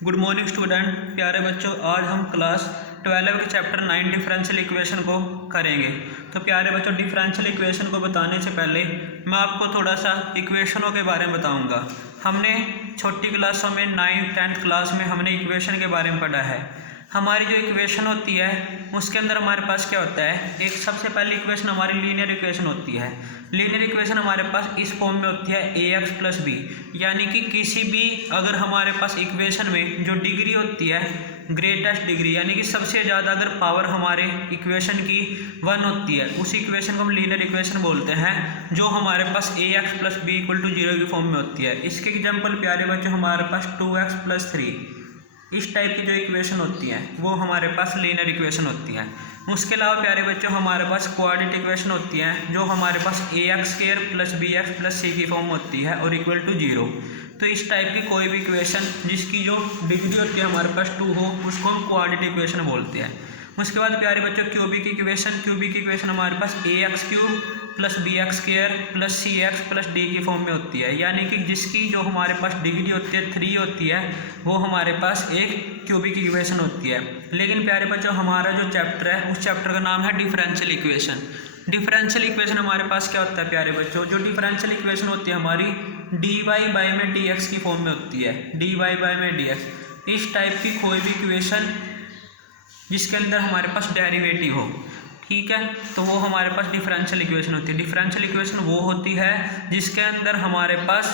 Good morning student. प्यारे बच्चों, आज हम क्लास 12 के चैप्टर 9 डिफरेंशियल इक्वेशन को करेंगे। तो प्यारे बच्चों, डिफरेंशियल इक्वेशन को बताने से पहले मैं आपको थोड़ा सा इक्वेशनों के बारे में बताऊंगा। हमने छोटी क्लासों में 9th 10th क्लास में हमने इक्वेशन के बारे में पढ़ा है। हमारी जो इक्वेशन होती है उसके अंदर हमारे पास क्या होता है, एक सबसे पहली इक्वेशन हमारी लीनियर इक्वेशन होती है। लीनियर इक्वेशन हमारे पास इस फॉर्म में होती है ax + b, यानी कि किसी भी अगर हमारे पास इक्वेशन में जो डिग्री होती है ग्रेटेस्ट डिग्री, यानी कि सबसे ज़्यादा अगर पावर हमारे इक्वेशन की 1 होती है, उस इक्वेशन को हम लीनियर इक्वेशन बोलते हैं, जो हमारे पास ax + b = 0 की फॉर्म में होती है। इसके एग्जाम्पल प्यारे बच्चों हमारे पास 2x + 3 इस टाइप की जो इक्वेशन होती हैं वो हमारे पास लीनियर इक्वेशन होती हैं। उसके अलावा प्यारे बच्चों हमारे पास क्वाड्रेटिक इक्वेशन होती हैं, जो हमारे पास ax² + bx + c की फॉर्म होती है और = 0। तो इस टाइप की कोई भी इक्वेशन जिसकी जो डिग्री होती है हमारे पास 2 हो, उसको हम क्वाड्रेटिक इक्वेशन बोलते हैं। उसके बाद प्यारे बच्चों क्यूबिक इक्वेशन हमारे पास ax³ + bx² + cx + d की फॉर्म में होती है, यानी कि जिसकी जो हमारे पास डिग्री होती है 3 होती है, वो हमारे पास एक क्यूबिक इक्वेशन होती है। लेकिन प्यारे बच्चों हमारा जो चैप्टर है उस चैप्टर का नाम है डिफरेंशियल इक्वेशन। डिफरेंशियल इक्वेशन हमारे पास क्या होता है प्यारे बच्चों, जो डिफरेंशियल इक्वेशन होती है हमारी dy/dx की फॉर्म में होती है। dy/dx इस टाइप की कोई भी इक्वेशन जिसके अंदर हमारे पास डेरिवेटिव हो, ठीक है, तो वो हमारे पास डिफरेंशियल इक्वेशन होती है। डिफरेंशियल इक्वेशन वो होती है जिसके अंदर हमारे पास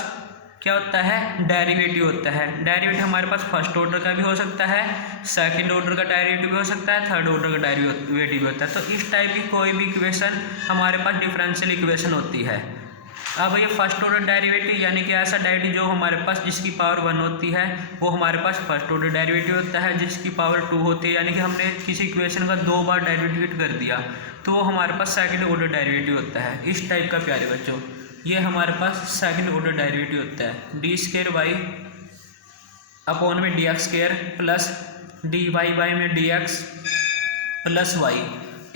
क्या होता है, डेरिवेटिव होता है। डेरिवेटिव हमारे पास फर्स्ट ऑर्डर का भी हो सकता है, सेकंड ऑर्डर का डेरिवेटिव भी हो सकता है, थर्ड ऑर्डर का डेरिवेटिव भी होता है। तो इस टाइप की कोई भी इक्वेशन हमारे पास डिफरेंशियल इक्वेशन होती है। अब ये फर्स्ट ऑर्डर डेरिवेटिव यानी कि ऐसा डेरिवेटिव जो हमारे पास जिसकी पावर 1 होती है, वो हमारे पास फर्स्ट ऑर्डर डेरिवेटिव होता है। जिसकी पावर 2 होती है, यानी कि हमने किसी इक्वेशन का 2 बार डेरिवेटिव कर दिया, तो वो हमारे पास सेकंड ऑर्डर डेरिवेटिव होता है। इस टाइप का प्यारे बच्चों ये हमारे पास सेकंड ऑर्डर डेरिवेटिव होता है। d² अपॉन में dx² plus dy/dx plus y,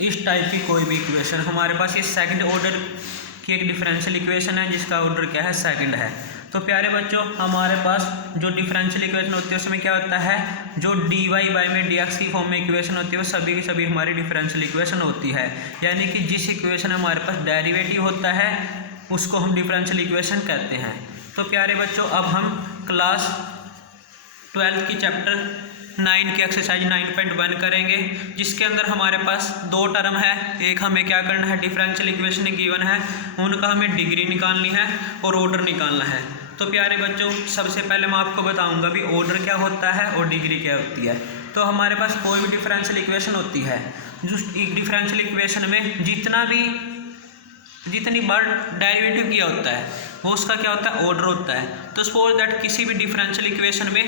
इस टाइप की कोई भी इक्वेशन हमारे पास ये सेकंड ऑर्डर की एक डिफरेंशियल इक्वेशन है, जिसका ऑर्डर क्या है, सेकंड है। तो प्यारे बच्चों हमारे पास जो डिफरेंशियल इक्वेशन होती है उसमें क्या होता है, जो dy/dx की फॉर्म में इक्वेशन होती है वो सभी की सभी हमारी डिफरेंशियल इक्वेशन होती है। यानी कि जिस इक्वेशन हमारे पास डेरिवेटिव होता है उसको हम डिफरेंशियल इक्वेशन कहते हैं। तो प्यारे बच्चों अब हम क्लास 12 की चैप्टर 9 की एक्सरसाइज 9.1 करेंगे, जिसके अंदर हमारे पास 2 टर्म है। एक हमें क्या करना है, डिफरेंशियल इक्वेशन गिवन है, उनका हमें डिग्री निकालनी है और ऑर्डर निकालना है। तो प्यारे बच्चों सबसे पहले मैं आपको बताऊंगा भी ऑर्डर क्या होता है और डिग्री क्या होती है। तो हमारे पास कोई भी डिफरेंशियल इक्वेशन होती है, जो एक डिफरेंशियल इक्वेशन में जितनी बार डेरिवेटिव किया होता है वो उसका क्या होता है, ऑर्डर होता है। तो सपोज दैट किसी भी डिफरेंशियल इक्वेशन में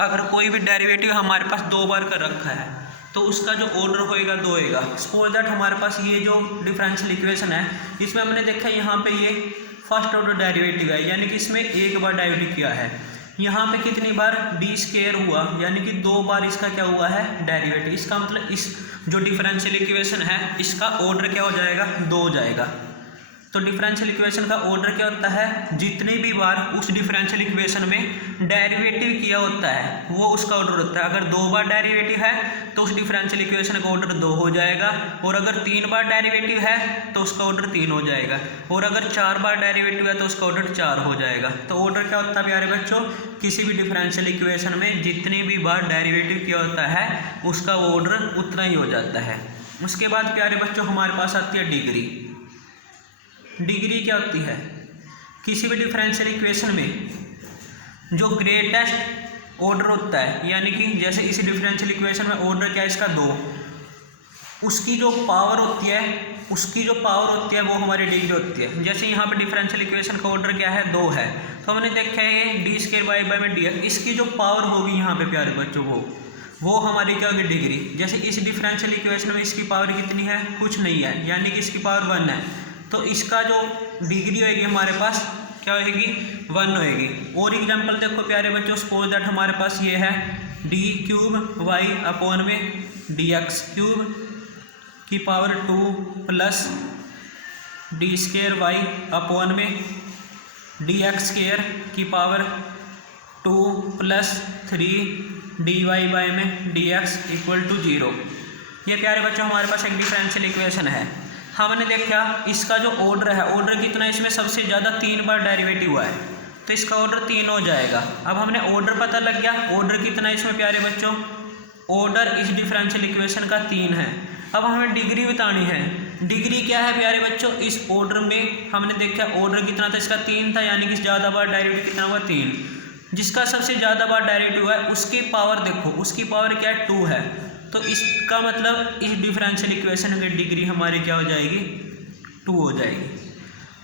अगर कोई भी डेरिवेटिव हमारे पास 2 बार कर रखा है, तो उसका जो ऑर्डर होएगा 2 होएगा। सपोज दैट हमारे पास ये जो डिफरेंशियल इक्वेशन है इसमें हमने देखा यहाँ पे ये फर्स्ट ऑर्डर डेरिवेटिव है, यानी कि इसमें 1 बार डेरिवेटिव किया है। यहाँ पे कितनी बार d² हुआ, यानी कि 2 बार इसका क्या हुआ है, डेरिवेटिव। इसका मतलब इस जो डिफरेंशियल इक्वेशन है इसका ऑर्डर क्या हो जाएगा, 2 हो जाएगा। तो डिफरेंशियल इक्वेशन का ऑर्डर क्या होता है, जितनी भी बार उस डिफरेंशियल इक्वेशन में डेरिवेटिव किया होता है वो उसका ऑर्डर होता है। अगर 2 बार डेरिवेटिव है तो उस डिफरेंशियल इक्वेशन का ऑर्डर 2 हो जाएगा, और अगर 3 बार डेरिवेटिव है तो उसका ऑर्डर 3 हो जाएगा, और अगर 4 बार डेरिवेटिव है तो उसका ऑर्डर 4 हो जाएगा। तो ऑर्डर क्या होता है प्यारे बच्चों, किसी भी डिफरेंशियल इक्वेशन में जितनी भी बार डेरिवेटिव किया होता है उसका वो ऑर्डर उतना ही हो जाता है। उसके बाद प्यारे बच्चों हमारे पास आती है डिग्री। डिग्री क्या होती है, किसी भी डिफरेंशियल इक्वेशन में जो ग्रेटेस्ट ऑर्डर होता है, यानी कि जैसे इस डिफरेंशियल इक्वेशन में ऑर्डर क्या है इसका 2, उसकी जो पावर होती है वो हमारी डिग्री होती है। जैसे यहाँ पे डिफरेंशियल इक्वेशन का ऑर्डर क्या है, 2 है, तो हमने देखा है d²/dx, इसकी जो पावर होगी यहाँ पे प्यारे बच्चों वो हमारी क्या होगी, डिग्री। जैसे इस डिफरेंशियल इक्वेशन में इसकी पावर कितनी है, कुछ नहीं है, यानी कि इसकी पावर 1 है, तो इसका जो डिग्री होएगी हमारे पास क्या होएगी, 1 होएगी। और एग्जांपल देखो प्यारे बच्चों, सपोज दैट हमारे पास ये है d³ अपॉन में dx³ की पावर 2 प्लस d² अपॉन में dx² की पावर 2 + 3 डी वाई बाई में डी एक्स इक्वल टू 0। ये प्यारे बच्चों हमारे पास एक डिफरेंशियल इक्वेशन है। हमने देखा इसका जो ऑर्डर है, ऑर्डर कितना, इसमें सबसे ज़्यादा 3 बार डेरिवेटिव हुआ है, तो इसका ऑर्डर 3 हो जाएगा। अब हमने ऑर्डर पता लग गया, ऑर्डर कितना है इसमें प्यारे बच्चों, ऑर्डर इस डिफरेंशियल इक्वेशन का 3 है। अब हमें डिग्री बतानी है। डिग्री क्या है प्यारे बच्चों, इस ऑर्डर में हमने देखा ऑर्डर कितना था, इसका 3 था, यानी कि ज़्यादा बार डेरिवेटिव कितना हुआ, 3। जिसका सबसे ज़्यादा बार डेरिवेटिव हुआ है उसकी पावर देखो, उसकी पावर क्या है, 2 है। तो इसका मतलब इस डिफरेंशियल इक्वेशन की डिग्री हमारी क्या हो जाएगी, 2 हो जाएगी।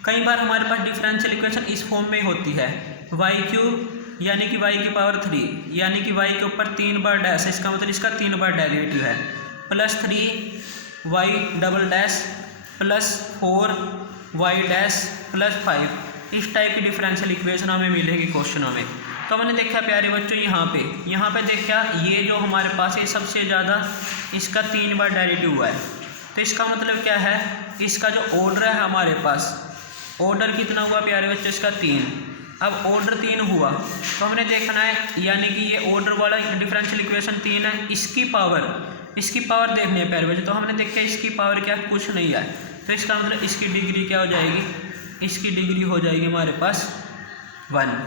कई बार हमारे पास डिफरेंशियल इक्वेशन इस फॉर्म में होती है, वाई क्यूब यानी कि वाई की पावर 3, यानी कि वाई के ऊपर 3 बार डैश है, इसका मतलब इसका 3 बार डेरिवेटिव है, plus 3 y double dash plus 4 y dash plus 5। इस टाइप की डिफरेंशियल इक्वेशन हमें मिलेगी क्वेश्चनों में। तो हमने देखा प्यारे बच्चों यहाँ पे देखा ये जो हमारे पास है सबसे ज़्यादा इसका 3 बार डेरिवेटिव हुआ है, तो इसका मतलब क्या है, इसका जो ऑर्डर है हमारे पास, ऑर्डर कितना हुआ प्यारे बच्चों, इसका 3। अब ऑर्डर 3 हुआ तो हमने देखना है, यानी कि ये ऑर्डर वाला डिफरेंशियल इक्वेशन 3 है, इसकी पावर देखनी है प्यारे बच्चों। तो हमने देखा इसकी पावर क्या, कुछ नहीं है, तो इसका मतलब इसकी डिग्री क्या हो जाएगी, इसकी डिग्री हो जाएगी हमारे पास 1।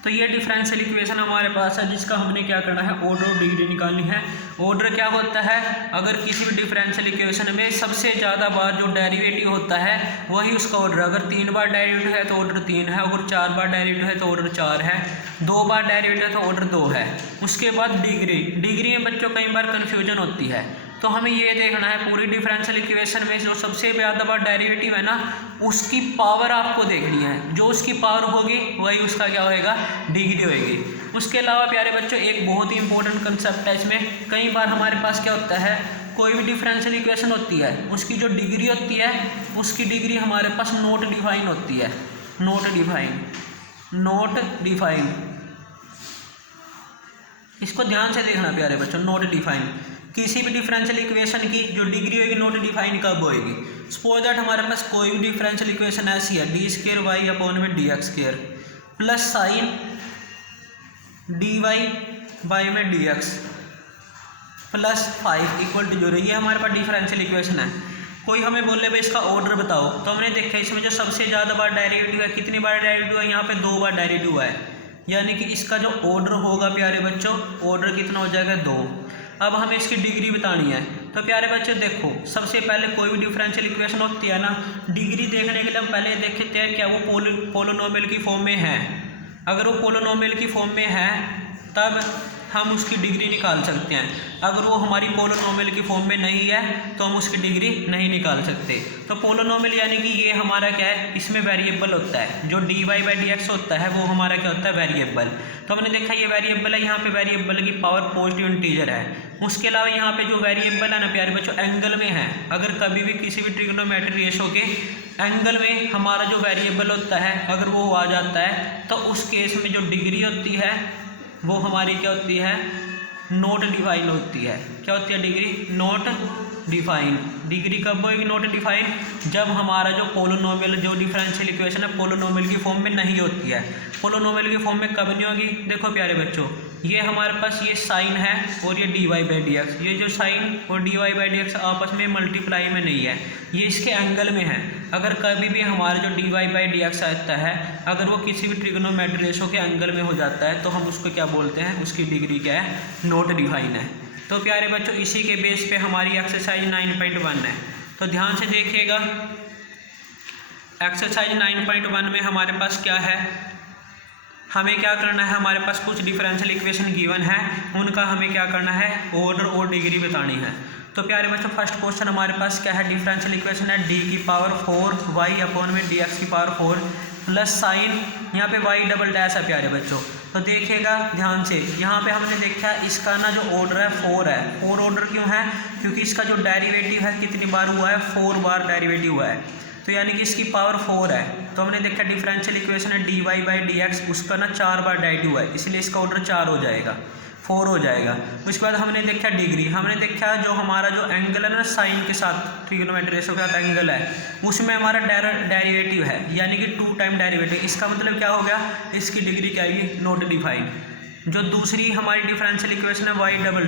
तो ये डिफरेंशियल इक्वेशन हमारे पास है, जिसका हमने क्या करना है, ऑर्डर और डिग्री निकालनी है। ऑर्डर क्या होता है, अगर किसी भी डिफरेंशियल इक्वेशन में सबसे ज़्यादा बार जो डेरिवेटिव होता है वही उसका ऑर्डर। अगर 3 बार डेरिवेटिव है तो ऑर्डर 3 है, अगर 4 बार डेरिवेटिव है तो ऑर्डर 4 है, 2 बार डेरिवेटिव है तो ऑर्डर 2 है। उसके बाद डिग्री में बच्चों कई बार कन्फ्यूजन होती है, तो हमें ये देखना है पूरी डिफरेंशियल इक्वेशन में जो सबसे ज़्यादा बार डेरिवेटिव है ना, उसकी पावर आपको देखनी है, जो उसकी पावर होगी वही उसका क्या होएगा, डिग्री होएगी। उसके अलावा प्यारे बच्चों एक बहुत ही इंपॉर्टेंट कंसेप्ट है इसमें, कई बार हमारे पास क्या होता है, कोई भी डिफरेंशियल इक्वेशन होती है उसकी जो डिग्री होती है, उसकी डिग्री हमारे पास नॉट डिफाइन होती है, नॉट डिफाइन। इसको ध्यान से देखना प्यारे बच्चों, नॉट डिफाइन। किसी भी डिफरेंशियल इक्वेशन की जो डिग्री होगी नॉट डिफाइन कब होएगी, सपोज दैट हमारे पास कोई भी डिफरेंशियल इक्वेशन ऐसी है, डी स्क्वायर वाई अपॉन में D X square plus sine D Y by में D X plus 5 equal to 0। ये हमारे पास डिफरेंशियल इक्वेशन है। कोई हमें बोले भाई इसका ऑर्डर बताओ, तो हमने देखा इसमें जो सबसे ज़्यादा बार डेरिवेटिव है, कितनी बार डेरिवेटिव है, यहाँ पे 2 बार डेरिवेटिव हुआ है, यानी कि इसका जो ऑर्डर होगा प्यारे बच्चों, ऑर्डर कितना हो जाएगा, 2। अब हमें इसकी डिग्री बतानी है, तो प्यारे बच्चों देखो सबसे पहले कोई भी डिफरेंशियल इक्वेशन होती है ना, डिग्री देखने के लिए हम पहले देखते हैं क्या वो पोलिनोमियल की फॉर्म में है। अगर वो पोलिनोमियल की फॉर्म में है तब हम उसकी डिग्री निकाल सकते हैं, अगर वो हमारी पोलिनोमियल की फॉर्म में नहीं है तो हम उसकी डिग्री नहीं निकाल सकते। तो पोलिनोमियल यानी कि ये हमारा क्या है, इसमें वेरिएबल होता है, जो d Y by d x होता है वो हमारा क्या होता है, वेरिएबल। तो हमने देखा ये वेरिएबल है, यहाँ पे वेरिएबल की पावर पॉजिटिव इंटीजर है। उसके अलावा यहाँ पे जो वेरिएबल है ना प्यारे बच्चों, एंगल में है। अगर कभी भी किसी भी ट्रिग्नोमेट्री रेशो के एंगल में हमारा जो वेरिएबल होता है अगर वो आ जाता है तो उस केस में जो डिग्री होती है वो हमारी क्या होती है, नॉट डिफाइन होती है। क्या होती है, डिग्री नॉट डिफाइन। डिग्री कब होगी नॉट डिफाइन, जब हमारा जो पोलिनोमियल जो डिफरेंशियल इक्वेशन है पोलिनोमियल की फॉर्म में नहीं होती है। पोलिनोमियल की फॉर्म में कब नहीं होगी, देखो प्यारे बच्चों ये हमारे पास ये साइन है और ये d Y by d x, ये जो साइन और d Y by d x आपस में मल्टीप्लाई में नहीं है, ये इसके एंगल में है। अगर कभी भी हमारा जो d Y by d x आता है अगर वो किसी भी ट्रिग्नोमेट्री रेशो के एंगल में हो जाता है तो हम उसको क्या बोलते हैं, उसकी डिग्री क्या है, नॉट डिफाइन है। तो प्यारे बच्चों इसी के बेस पे हमारी एक्सरसाइज 9.1 है, तो ध्यान से देखिएगा। एक्सरसाइज 9.1 में हमारे पास क्या है, हमें क्या करना है, हमारे पास कुछ डिफरेंशियल इक्वेशन गिवन है, उनका हमें क्या करना है, ऑर्डर और डिग्री बतानी है। तो प्यारे बच्चों फर्स्ट क्वेश्चन हमारे पास क्या है, डिफरेंशियल इक्वेशन है डी की पावर 4 वाई अपॉन में डी एक्स की पावर 4 प्लस साइन यहाँ पे वाई डबल डैश है प्यारे बच्चों। तो देखिएगा ध्यान से, यहाँ पे हमने देखा इसका ना जो ऑर्डर है 4 है। 4 ऑर्डर क्यों है, क्योंकि इसका जो डेरिवेटिव है कितनी बार हुआ है, 4 बार डेरिवेटिव हुआ है, तो यानी कि इसकी पावर 4 है। तो हमने देखा डिफरेंशियल इक्वेशन है d Y by d x, उसका ना 4 बार डेरिवेटिव हुआ है, इसलिए इसका ऑर्डर 4 हो जाएगा, 4 हो जाएगा। उसके बाद हमने देखा डिग्री, हमने देखा जो हमारा जो एंगल है ना साइन के साथ ट्रिग्नोमेट्री रेशो के साथ एंगल है उसमें हमारा डेरिवेटिव है, यानी कि 2 टाइम डेरिवेटिव। इसका मतलब क्या हो गया, इसकी डिग्री क्या आएगी, नॉट डिफाइन। जो दूसरी हमारी डिफरेंशियल इक्वेशन है वाई डबल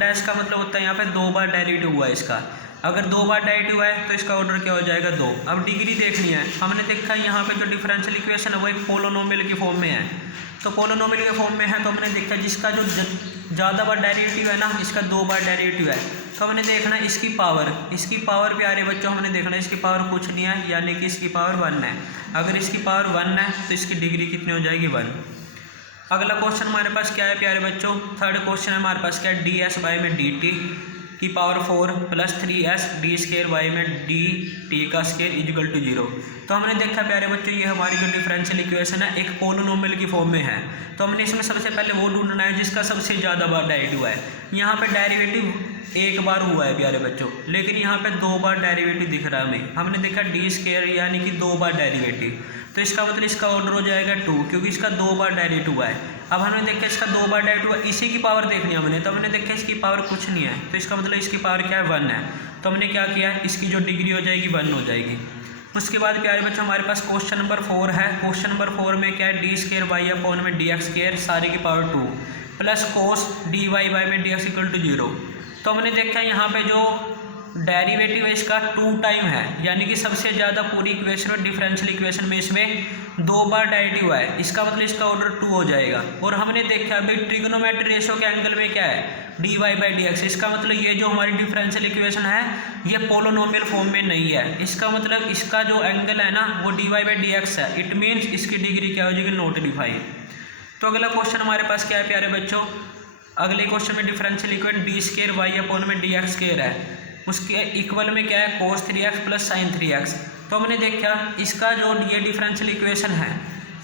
डैश का मतलब होता है यहाँ पे 2 बार डेरिवेटिव हुआ है इसका। अगर 2 बार डेरिवेटिव है तो इसका ऑर्डर क्या हो जाएगा 2। अब डिग्री देखनी है, हमने देखा यहाँ पे जो डिफरेंशियल इक्वेशन है वो एक पोलोनोमियल के फॉर्म में है। तो पोलोनोमियल के फॉर्म में है तो हमने देखा जिसका जो ज़्यादा बार डेरिवेटिव है ना, इसका 2 बार डेरिवेटिव है, तो हमने देखना इसकी पावर प्यारे बच्चों हमने देखना इसकी पावर कुछ नहीं है, यानी कि इसकी पावर 1 है। अगर इसकी पावर 1 है तो इसकी डिग्री कितनी हो जाएगी 1। अगला क्वेश्चन हमारे पास क्या है प्यारे बच्चों, थर्ड क्वेश्चन है हमारे पास क्या है, डी एस वाई में डी टी की power 4 plus 3s d square y में डी टी का स्केयर इक्वल टू 0। तो हमने देखा प्यारे बच्चों ये हमारी जो डिफरेंशियल इक्वेशन है एक पोलिनोमियल की फॉर्म में है। तो हमने इसमें सबसे पहले वो ढूंढना है जिसका सबसे ज़्यादा बार डेरिवेटिव है। यहाँ पे डेरिवेटिव एक बार हुआ है प्यारे बच्चों, लेकिन यहाँ पे 2 बार डेरिवेटिव दिख रहा है हमें। हमने देखा डी स्केयर यानी कि 2 बार डेरिवेटिव, तो इसका मतलब इसका ऑर्डर हो जाएगा 2 क्योंकि इसका 2 बार डेरिवेटिव हुआ है। अब हमने देखा इसका 2 बार डेरिवेटिव हुआ, इसी की पावर देखनी है हमने, तो हमने देखा इसकी पावर कुछ नहीं है, तो इसका मतलब इसकी पावर क्या है 1 है। तो हमने क्या किया, इसकी जो डिग्री हो जाएगी 1 हो जाएगी। उसके बाद प्यारे बच्चों हमारे पास क्वेश्चन नंबर 4 है। क्वेश्चन नंबर 4 में क्या है, डी स्केयर वाई अपॉन में डी एक्स स्केयर सारे की power 2 plus cos d y y में डी एक्स इक्वल टू 0। तो हमने देखा यहाँ पे जो डेरिवेटिव है इसका 2 टाइम है, यानी कि सबसे ज़्यादा पूरी इक्वेशन और डिफरेंशियल इक्वेशन में इसमें 2 बार डेरिवेटिव है, इसका मतलब इसका ऑर्डर 2 हो जाएगा। और हमने देखा भाई ट्रिग्नोमेट्री रेशियो के एंगल में क्या है, d Y by d x, इसका मतलब ये जो हमारी डिफरेंशियल इक्वेशन है ये पोलोनोमियल फॉर्म में नहीं है, इसका मतलब इसका जो एंगल है ना वो d Y by d x है, इट मीन्स इसकी डिग्री क्या हो जाएगी नॉट डिफाइन। तो अगला क्वेश्चन हमारे पास क्या है प्यारे बच्चों, अगले क्वेश्चन में differential equation d square y upon में डी एक्स स्केयर है, उसके इक्वल में क्या है कोस 3x प्लस साइन 3x। तो हमने देखा इसका जो ये डिफरेंशियल इक्वेशन है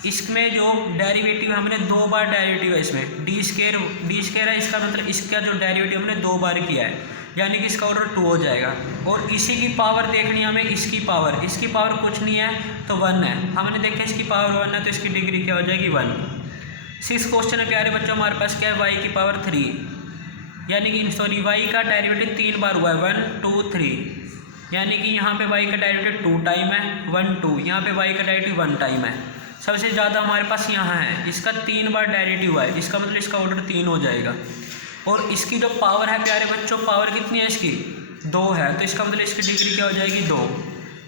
इसमें जो डेरिवेटिव हमने 2 बार डेरिवेटिव है, इसमें डी स्केयर है, इसका मतलब इसका जो डेरिवेटिव हमने 2 बार किया है, यानी कि इसका ऑर्डर 2 हो जाएगा। और इसी की पावर देखनी है हमें, इसकी पावर कुछ नहीं है तो 1 है। हमने देखा इसकी पावर 1 है तो इसकी डिग्री क्या हो जाएगी 1। 6 क्वेश्चन है प्यारे बच्चों हमारे पास क्या है, वाई की पावर 3, यानी कि सॉरी वाई का डेरिवेटिव 3 बार हुआ है 1 2 3, यानी कि यहाँ पे वाई का डेरिवेटिव 2 टाइम है 1 2, यहाँ पे वाई का डेरिवेटिव 1 टाइम है। सबसे ज़्यादा हमारे पास यहाँ है, इसका 3 बार डेरिवेटिव हुआ है, इसका मतलब इसका ऑर्डर 3 हो जाएगा। और इसकी जो पावर है प्यारे बच्चों, पावर कितनी है इसकी 2 है, तो इसका मतलब इसकी डिग्री क्या हो जाएगी 2।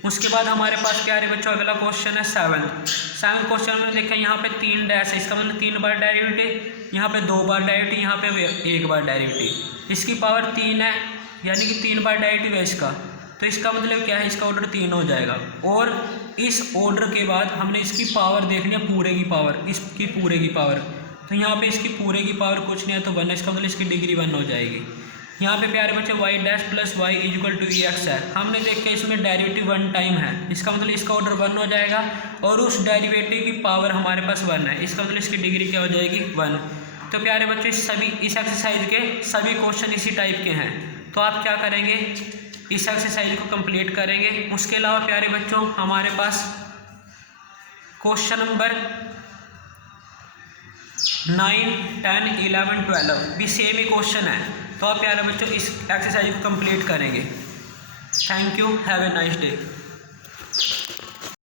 उसके बाद हमारे पास प्यारे बच्चों अगला क्वेश्चन है 7 क्वेश्चन में देखा यहाँ पे 3 डैश है, इसका मतलब 3 बार डेरिवेटिव, यहाँ पे 2 बार डेरिवेटिव, यहाँ पे 1 बार डेरिवेटिव, इसकी पावर 3 है, यानी कि 3 बार डेरिवेटिव है इसका, तो इसका मतलब क्या है इसका ऑर्डर 3 हो जाएगा। और इस ऑर्डर के बाद हमने इसकी पावर देखनी है पूरे की पावर, इसकी पूरे की पावर, तो यहाँ पे इसकी पूरे की पावर कुछ नहीं है तो 1 है, इसका मतलब इसकी डिग्री 1 हो जाएगी। यहाँ पे प्यारे बच्चे y dash plus y equal to e x है, हमने देखा इसमें डेरिवेटिव 1 टाइम है, इसका मतलब इसका ऑर्डर 1 हो जाएगा। और उस डेरिवेटिव की पावर हमारे पास 1 है, इसका मतलब इसकी डिग्री क्या हो जाएगी 1। तो प्यारे बच्चों इस एक्सरसाइज के सभी क्वेश्चन इसी टाइप के हैं, तो आप क्या करेंगे इस एक्सरसाइज को कंप्लीट करेंगे। उसके अलावा प्यारे बच्चों हमारे पास क्वेश्चन नंबर 9 10 11 12 भी सेम ही क्वेश्चन है, तो आप प्यारे बच्चों इस एक्सरसाइज को कंप्लीट करेंगे। Thank you, have a nice day.